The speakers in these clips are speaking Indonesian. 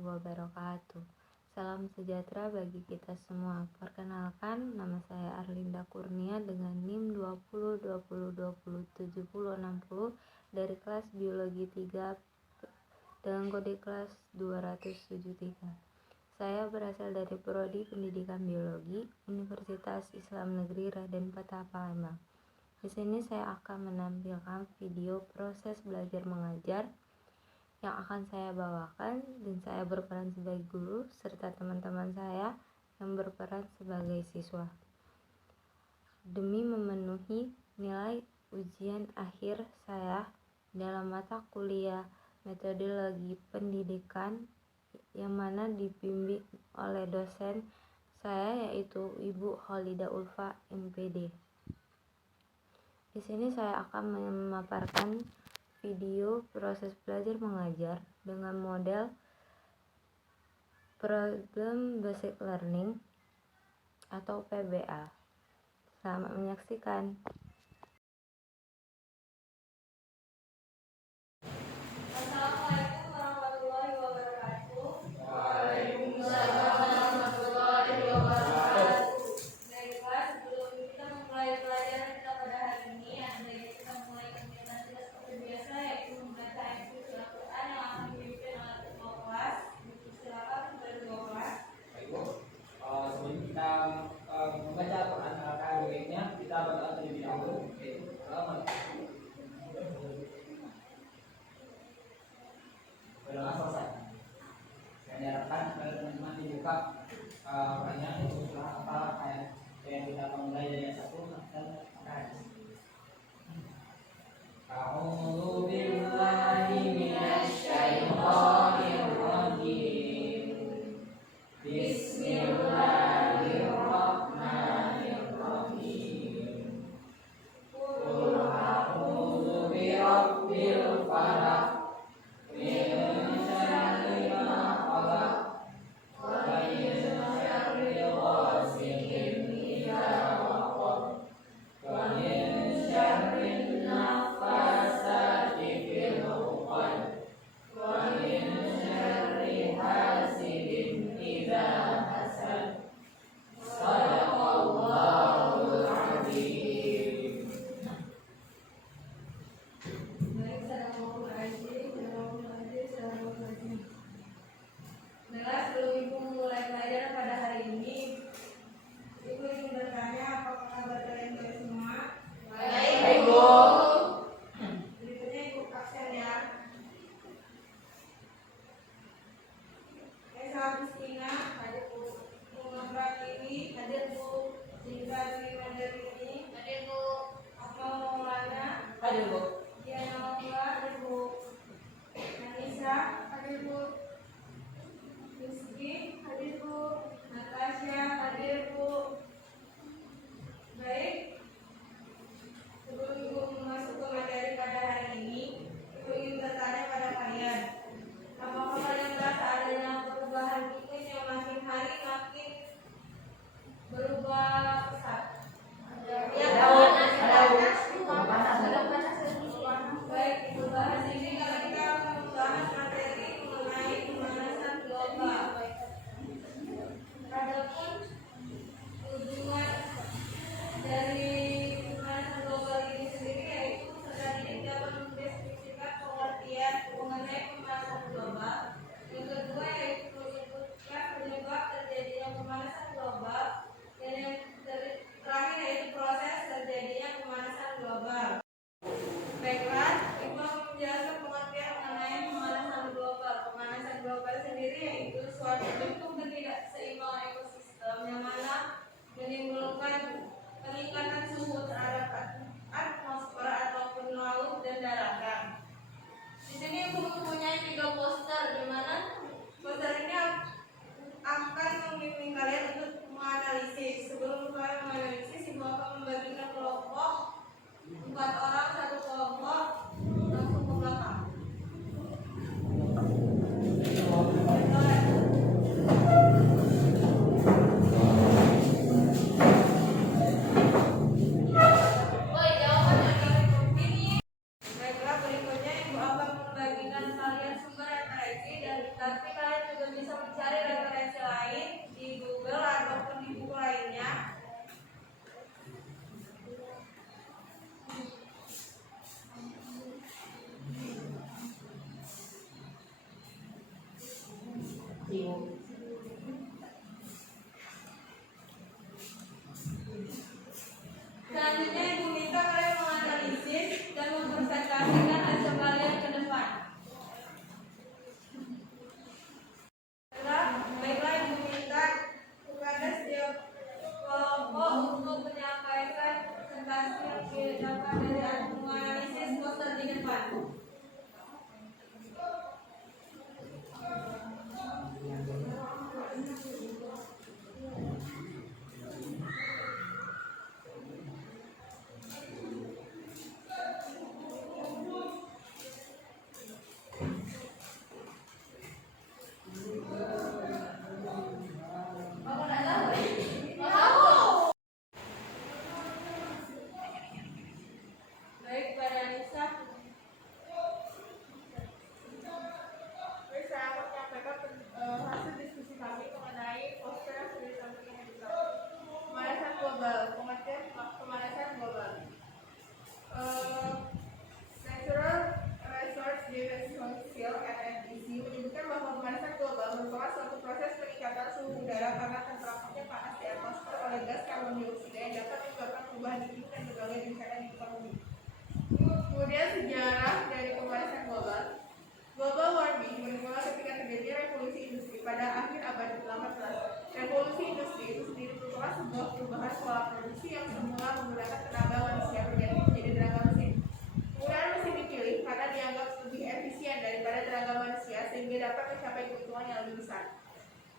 wabarakatuh. Salam sejahtera bagi kita semua. Perkenalkan, nama saya Arlinda Kurnia dengan NIM 202020207060 dari kelas Biologi 3 dengan kode kelas 273. Saya berasal dari Prodi Pendidikan Biologi Universitas Islam Negeri Raden Patah Palembang. Di sini saya akan menampilkan video proses belajar mengajar yang akan saya bawakan, dan saya berperan sebagai guru serta teman-teman saya yang berperan sebagai siswa demi memenuhi nilai ujian akhir saya dalam mata kuliah metodologi pendidikan yang mana dibimbing oleh dosen saya yaitu Ibu Khalida Ulfa MPD. Di sini saya akan memaparkan video proses belajar mengajar dengan model Problem Based Learning atau PBL. Selamat menyaksikan. Assalamualaikum warahmatullahi wabarakatuh. Waalaikumsalam warahmatullahi wabarakatuh. Baiklah, sebelum kita memulai pelajaran kita pada hari ini, ada kita mulai kegiatan kita seperti biasa, yaitu membaca ayat suci Al-Quran yang akan dipimpin oleh ketua kelas. Silakan ketua kelas. Sebelum kita membaca Al-Quran, alangkah baiknya kita berdoa terlebih dahulu. Berdoa selesai. Saya diharapkan kepada teman-teman dibuka Al-Qurannya itu surah apa ayat yang kita mulai dari ayat 1 dan hadis. A'udzu billahi minasy syaithanir rajim. Bismillahirrahmanirrahim. Qul a'udzu birabbil falaq min syarri ma khalaq wa min syarri ghasiqin idza waqab wa min syarri naffasati fil 'uqad wa min syarri hasidin idza hasad. Shadaqallahul azim. Baik, sebelum Ibu memulai pelajaran pada hari ini, Ibu ingin bertanya apakah kabar kalian baik semua? Baik, Bu. Berikutnya Ibu absen ya. Esa Agustina, hadir Bu. Muhammad Pratiwi, hadir Bu. Cinta Dwi Mandarini, hadir Bu. Akmal Maulana, Hadir, Bu. Diana Maula, hadir Bu. Anissa, hadir Bu. Rizky, hadir Bu. Natasha, hadir Bu. Baik, sebelum Ibu masuk ke materi pada hari ini, Ibu ingin bertanya pada kalian, apakah kalian merasa adanya perubahan iklim yang makin hari makin berubah pesat? Baik, Ibu bahas ini kalau kita membahas materi mengenai pemanasan global. Adapun tujuan dari pemanasan global ini sendiri yaitu peserta didik dapat mendeskripsikan pengertian mengenai pemanasan global. Yang kedua yaitu menyebutkan penyebab terjadinya pemanasan global, dan yang terakhir yaitu proses terjadinya pemanasan global. Baiklah, Ibu menjelaskan pengertian mengenai pemanasan global. Pemanasan global sendiri yaitu suatu bentuk ketidakseimbangan ekosistem yang mana menimbulkan peningkatan suhu terhadap atmosfer ataupun laut dan daratan. Di sini Ibu mempunyai 3 poster, di mana poster ini akan membimbing kalian untuk menganalisis. Sebelum kalian menganalisis, Ibu akan membagikan kelompok 4 orang, 1 kelompok, langsung ke belakang. Ciu. Selanjutnya Ibu minta kalian menganalisis dan mempresentasikan hasil kalian ke depan. Baiklah, Ibu minta kepada setiap kelompok untuk menyampaikan presentasi yang didapat dari menganalisis poster di depan. Baik, Pak Anissa. Baik, saya akan menyampaikan hasil diskusi kami mengenai poster yang sudah disampaikan di pemanasan global, pengertian pemanasan global. Natural Resource Definition Seal (NRDC) menyebutkan bahwa pemanasan global merupakan suatu proses peningkatan suhu udara karena terperangkapnya panas di atmosfer oleh gas karbon dioksida yang dapat menyebabkan perubahan iklim dan berbagai bencana di ekonomi. Kemudian sejarah dari pemanasan global. Global warming bermula ketika terjadinya revolusi industri pada akhir abad ke-18. Revolusi industri itu sendiri merupakan sebuah perubahan pola produksi yang semula menggunakan tenaga manusia berganti menjadi tenaga mesin. Penggunaan mesin dipilih karena dianggap lebih efisien daripada tenaga manusia sehingga dapat mencapai keuntungan yang lebih besar.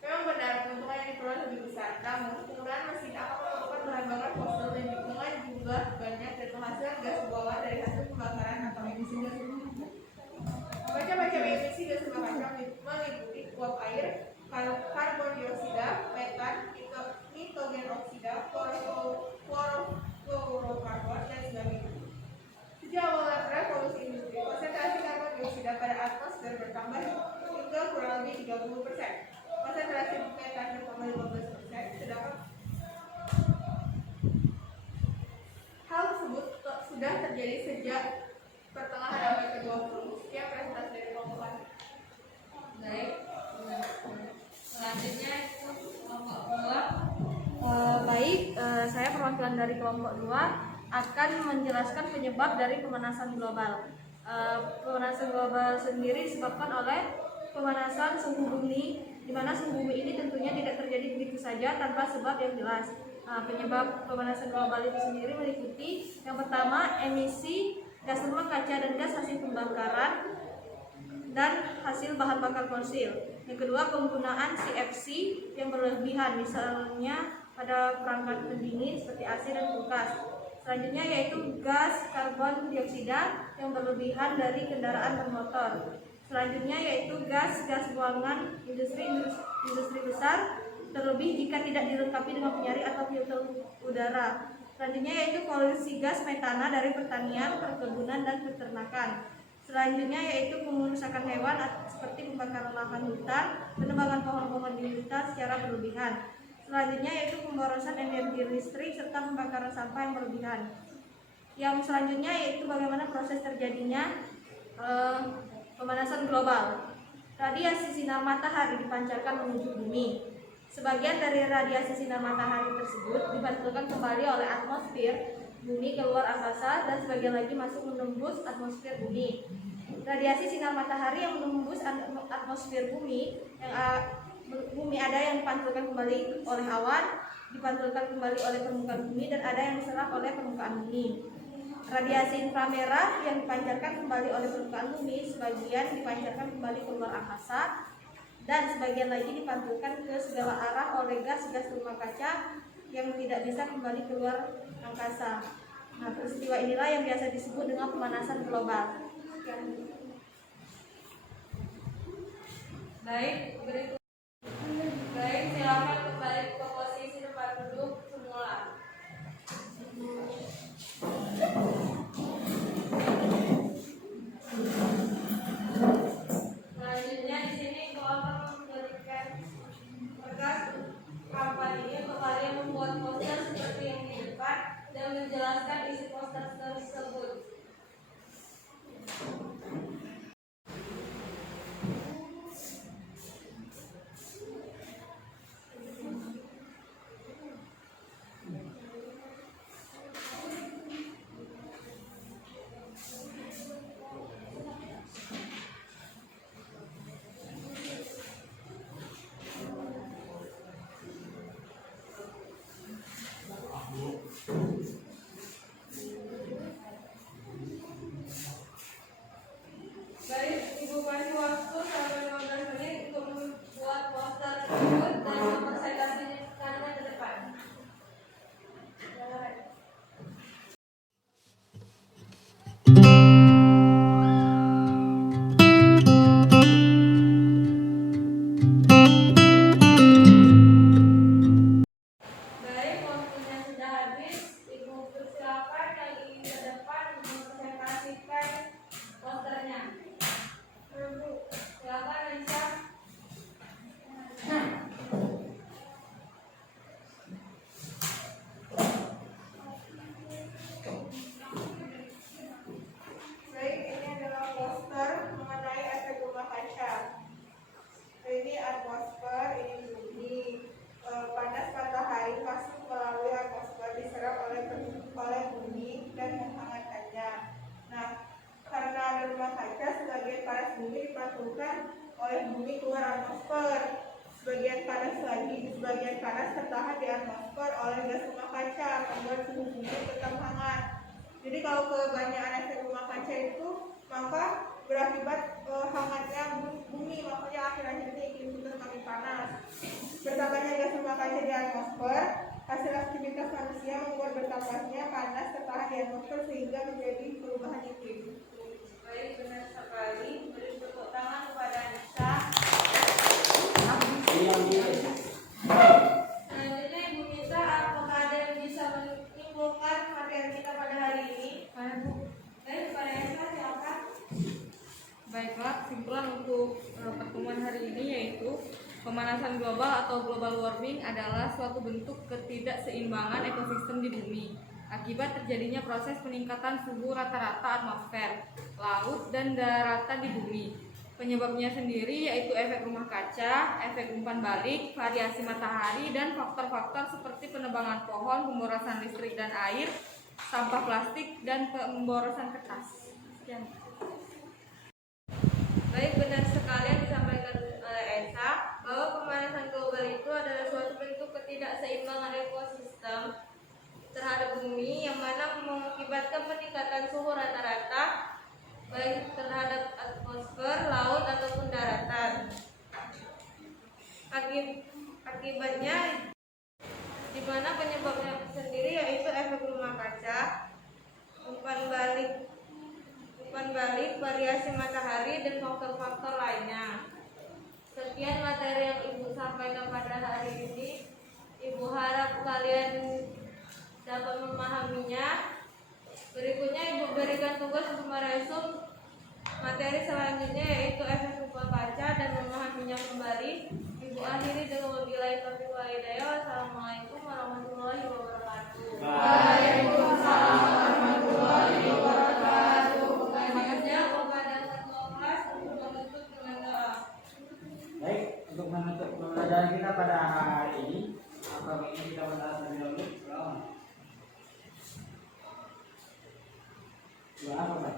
Memang benar keuntungan yang diperoleh lebih besar, namun penggunaan mesin akan memerlukan bahan bakar fosil dan lingkungan juga banyak dan menghasilkan gas buangan dari hasil pembakaran atau emisi gas rumah kaca. Macam-macam emisi gas rumah kaca meliputi uap air, karbon dioksida, metan, nitrogen oksida, fluorokarbon, dan sebagainya. Sejak awal revolusi industri, konsentrasi karbon dioksida pada atmosfer bertambah hingga kurang lebih 30%. Konsentrasi metan bertambah 15%, sedangkan hal tersebut sudah terjadi sejak pertengahan abad ke-20. Sekian presentasi dari kelompok kami. Baik. Selanjutnya itu kelompok 2. Saya perwakilan dari kelompok 2 akan menjelaskan penyebab dari pemanasan global. Pemanasan global sendiri disebabkan oleh pemanasan suhu bumi, di mana suhu bumi ini tentunya tidak terjadi begitu saja tanpa sebab yang jelas. Penyebab pemanasan global itu sendiri meliputi yang pertama emisi gas rumah kaca dan gas hasil pembakaran dan hasil bahan bakar fosil. Yang kedua, penggunaan CFC yang berlebihan, misalnya pada perangkat pendingin seperti AC dan kulkas. Selanjutnya yaitu gas karbon dioksida yang berlebihan dari kendaraan bermotor. Selanjutnya yaitu gas buangan industri besar, terlebih jika tidak dilengkapi dengan penyaring atau filter udara. Selanjutnya yaitu polusi gas metana dari pertanian, perkebunan, dan peternakan. Selanjutnya yaitu pengerusakan hewan seperti pembakaran lahan hutan, penebangan pohon-pohon di hutan secara berlebihan. Selanjutnya yaitu pemborosan energi listrik serta pembakaran sampah yang berlebihan. Yang selanjutnya yaitu bagaimana proses terjadinya pemanasan global. Radiasi sinar matahari dipancarkan menuju bumi. Sebagian dari radiasi sinar matahari tersebut dipantulkan kembali oleh atmosfer bumi keluar angkasa dan sebagian lagi masuk menembus atmosfer bumi. Radiasi sinar matahari yang menembus atmosfer bumi ada yang dipantulkan kembali oleh awan, dipantulkan kembali oleh permukaan bumi, dan ada yang diserap oleh permukaan bumi. Radiasi inframerah yang dipancarkan kembali oleh permukaan bumi sebagian dipancarkan kembali keluar angkasa dan sebagian lagi dipantulkan ke segala arah oleh gas rumah kaca yang tidak bisa kembali keluar angkasa. Nah, peristiwa inilah yang biasa disebut dengan pemanasan global. Baik, silakan kembali ke posisi tempat duduk semula. Selanjutnya di sini kelompok memberikan berkas kampanye untuk kalian membuat poster seperti yang di depan dan menjelaskan isi poster tersebut. tersebut dan mempresentasikannya ke depan. Baik, waktunya sudah habis. Ibu persilakan yang ingin ke depan mempresentasikan posternya. Silakan Aisyah. Baik, ini adalah poster mengenai efek rumah kaca. Ini atmosfer, ini bumi. Panas matahari masuk melalui atmosfer, diserap oleh bumi dan menghangatkannya. Nah, karena ada rumah kaca, sebagian panas bumi dipantulkan oleh bumi keluar atmosfer. Sebagian panas tertahan di atmosfer oleh gas rumah kaca, membuat suhu bumi tetap hangat. Jadi kalau kebanyakan efek rumah kaca itu maka berakibat hangatnya bumi, makanya akhir-akhir ini iklim kita semakin panas. Bertambahnya gas rumah kaca di atmosfer, hasil aktivitas manusia membuat bertambahnya panas tertahan di atmosfer sehingga menjadi perubahan iklim. Baik, benar sekali. Beri tepuk tangan kepada Anissa. Selanjutnya Ibu Nisa, apakah ada yang bisa menyimpulkan materi kita pada hari ini? Baik, kepada Esa silakan. Baiklah, kesimpulan untuk pertemuan hari ini yaitu pemanasan global atau global warming adalah suatu bentuk ketidakseimbangan ekosistem di bumi akibat terjadinya proses peningkatan suhu rata-rata atmosfer, laut, dan daratan di bumi. Penyebabnya sendiri yaitu efek rumah kaca, efek umpan balik, variasi matahari, dan faktor-faktor seperti penebangan pohon, pemborosan listrik dan air, sampah plastik, dan pemborosan kertas. Sekian. Baik, benar sekali yang disampaikan oleh Esa bahwa pemanasan global itu adalah suatu bentuk ketidakseimbangan ekosistem terhadap bumi yang mana mengakibatkan peningkatan suhu rata-rata baik terhadap atmosfer, laut ataupun daratan. Akibatnya di mana penyebabnya sendiri yaitu efek rumah kaca, umpan balik, variasi matahari, dan faktor-faktor lainnya. Sekian materi yang Ibu sampaikan pada hari ini. Ibu harap kalian dapat memahaminya. Berikutnya Ibu berikan tugas untuk meresum materi selanjutnya yaitu efek rumah kaca dan memahaminya kembali. Ibu akhiri dengan wabillahi taufiq wal hidayah. Wassalamualaikum warahmatullahi wabarakatuh. Waalaikumsalam warahmatullahi wabarakatuh. Selanjutnya kepada ketua kelas untuk menutup dengan doa. Baik, untuk menutup pembelajaran kita pada hari ini, apa ini kita bahas lebih dahulu? Doa apa, Pak?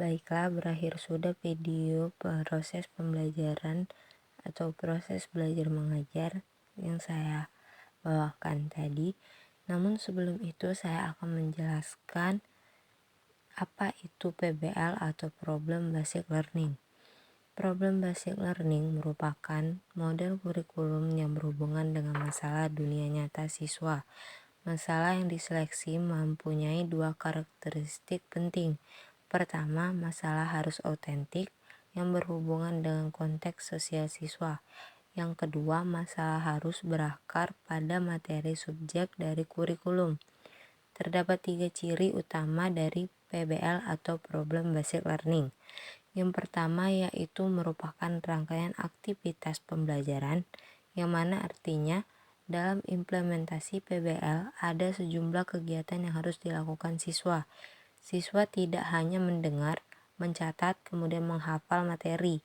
Baiklah, berakhir sudah video proses pembelajaran atau proses belajar mengajar yang saya bawakan tadi. Namun sebelum itu saya akan menjelaskan apa itu PBL atau Problem Basic Learning. Problem Basic Learning merupakan model kurikulum yang berhubungan dengan masalah dunia nyata siswa. Masalah yang diseleksi mempunyai dua karakteristik penting. Pertama, masalah harus otentik yang berhubungan dengan konteks sosial siswa. Yang kedua, masalah harus berakar pada materi subjek dari kurikulum. Terdapat 3 ciri utama dari PBL atau Problem Basic Learning. Yang pertama yaitu merupakan rangkaian aktivitas pembelajaran, yang mana artinya dalam implementasi PBL ada sejumlah kegiatan yang harus dilakukan siswa. Siswa tidak hanya mendengar, mencatat, kemudian menghafal materi,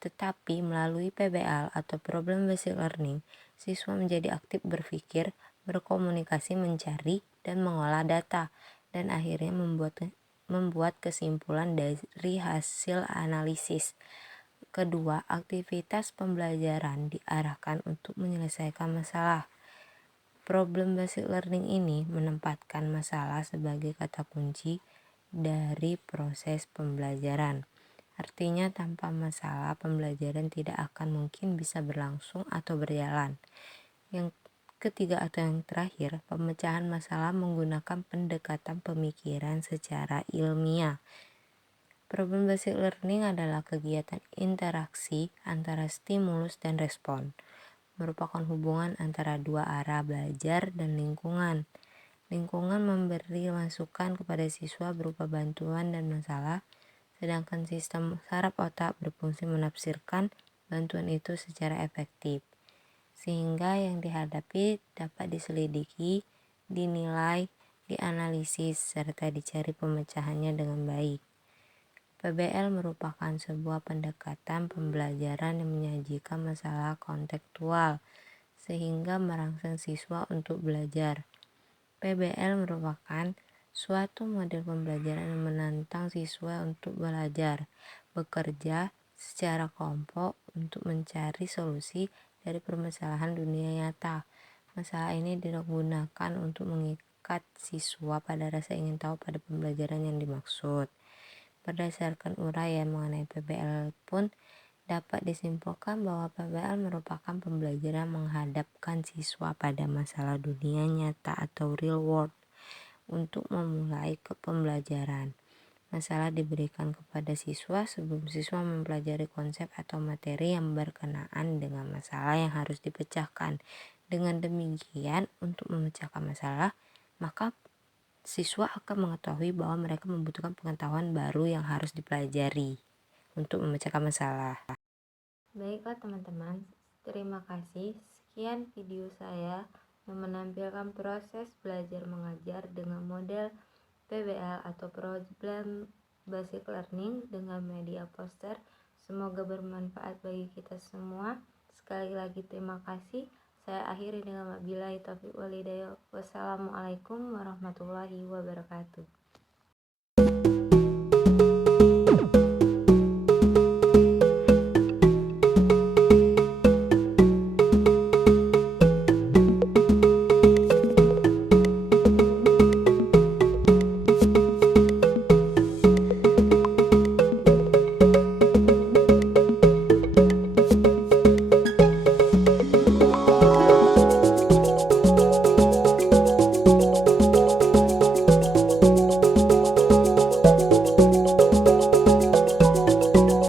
tetapi melalui PBL atau Problem Basic Learning, siswa menjadi aktif berpikir, berkomunikasi, mencari, dan mengolah data, dan akhirnya membuat kesimpulan dari hasil analisis. Kedua, aktivitas pembelajaran diarahkan untuk menyelesaikan masalah. Problem Basic Learning ini menempatkan masalah sebagai kata kunci dari proses pembelajaran. Artinya tanpa masalah pembelajaran tidak akan mungkin bisa berlangsung atau berjalan. Yang ketiga atau yang terakhir, pemecahan masalah menggunakan pendekatan pemikiran secara ilmiah. Problem Basic Learning adalah kegiatan interaksi antara stimulus dan respon, merupakan hubungan antara dua arah belajar dan lingkungan. Lingkungan memberi masukan kepada siswa berupa bantuan dan masalah, sedangkan sistem saraf otak berfungsi menafsirkan bantuan itu secara efektif, sehingga yang dihadapi dapat diselidiki, dinilai, dianalisis, serta dicari pemecahannya dengan baik. PBL merupakan sebuah pendekatan pembelajaran yang menyajikan masalah kontekstual, sehingga merangsang siswa untuk belajar. PBL merupakan suatu model pembelajaran yang menantang siswa untuk belajar, bekerja secara kelompok untuk mencari solusi dari permasalahan dunia nyata. Masalah ini digunakan untuk mengikat siswa pada rasa ingin tahu pada pembelajaran yang dimaksud. Berdasarkan uraian mengenai PBL pun dapat disimpulkan bahwa PBL merupakan pembelajaran menghadapkan siswa pada masalah dunia nyata atau real world untuk memulai ke pembelajaran. Masalah diberikan kepada siswa sebelum siswa mempelajari konsep atau materi yang berkenaan dengan masalah yang harus dipecahkan. Dengan demikian, untuk memecahkan masalah, maka siswa akan mengetahui bahwa mereka membutuhkan pengetahuan baru yang harus dipelajari untuk memecahkan masalah. Baiklah teman-teman, terima kasih. Sekian video saya yang menampilkan proses belajar mengajar dengan model PBL atau Problem Basic Learning dengan media poster. Semoga bermanfaat bagi kita semua. Sekali lagi terima kasih. Saya akhiri dengan wabillahi taufiq wal hidayah. Wassalamualaikum warahmatullahi wabarakatuh.